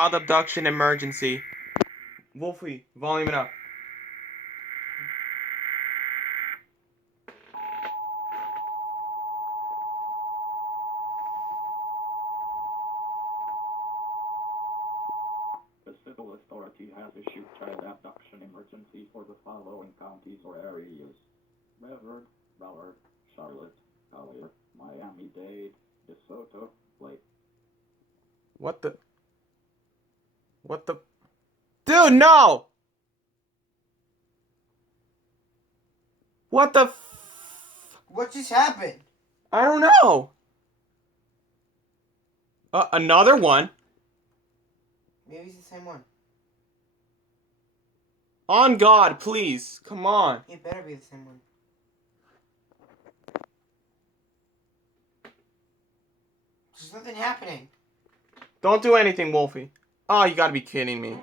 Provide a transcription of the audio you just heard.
Child Abduction Emergency. Wolfie, volume it up. The civil authority has issued child abduction emergency for the following counties or areas: Redwood, Ballard, Charlotte, Collier, Miami-Dade, DeSoto, Lake. What the? Dude, no! What the What just happened? I don't know. Another one? Maybe it's the same one. On God, please. Come on. It better be the same one. There's nothing happening. Don't do anything, Wolfie. Oh, you gotta be kidding me.